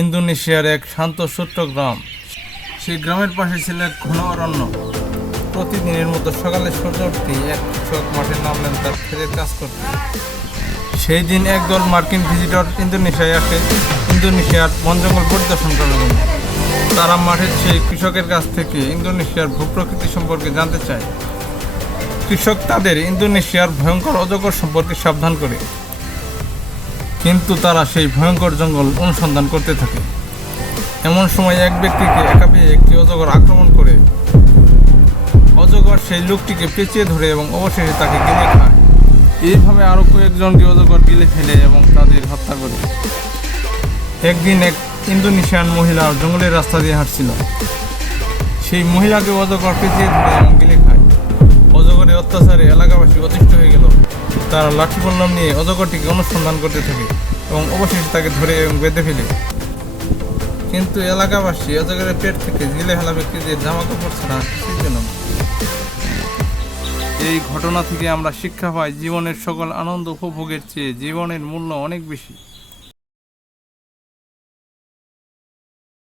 ইন্দোনেশিয়ার এক শান্ত ছোট্ট গ্রাম। সেই গ্রামের পাশে ছিল এক ঘন অরণ্য। প্রতিদিনের মতো সকালে সূর্য উঠতেই এক কৃষক মাঠে নামলেন তার ক্ষেতের কাজ করতে। সেই দিন একদল মার্কিন ভিজিটর ইন্দোনেশিয়ায় আসে। ইন্দোনেশিয়ার বন জঙ্গল পরিদর্শন করার জন্য। তারা মাঠের সেই কৃষকের কাছ থেকে ইন্দোনেশিয়ার ভূপ্রকৃতি সম্পর্কে জানতে চায়। কৃষক তাদের ইন্দোনেশিয়ার ভয়ঙ্কর অজগর সম্পর্কে সাবধান করে। কিন্তু তারা সেই ভয়ঙ্কর জঙ্গল অনুসন্ধান করতে থাকে। এমন সময় এক ব্যক্তিকে একা পেয়ে একটি অজগর আক্রমণ করে। অজগর সেই লোকটিকে পেঁচিয়ে ধরে এবং অবশেষে তাকে গিলে খায়। এইভাবে আরও কয়েকজনকে অজগর গিলে ফেলে এবং তাদের হত্যা করে। একদিন এক ইন্দোনেশিয়ান মহিলা জঙ্গলের রাস্তা দিয়ে হাঁটছিল। সেই মহিলাকে অজগর পেঁচিয়ে ধরে এবং গিলে খায়। অজগরের অত্যাচারে এলাকাবাসী অতিষ্ঠ তারা লাঠি বললাম নিয়ে অজগরটিকে অনুসন্ধান করতে থাকে এবং অবশেষে তাকে ধরে এবং বেঁধে ফেলে। কিন্তু এলাকাবাসী অজগরের পেট থেকে জিলে হেলা ব্যক্তিদের জামা কাপড় ছাড়া এই ঘটনা থেকে আমরা শিক্ষা পাই জীবনের সকল আনন্দ উপভোগের চেয়ে জীবনের মূল্য অনেক বেশি।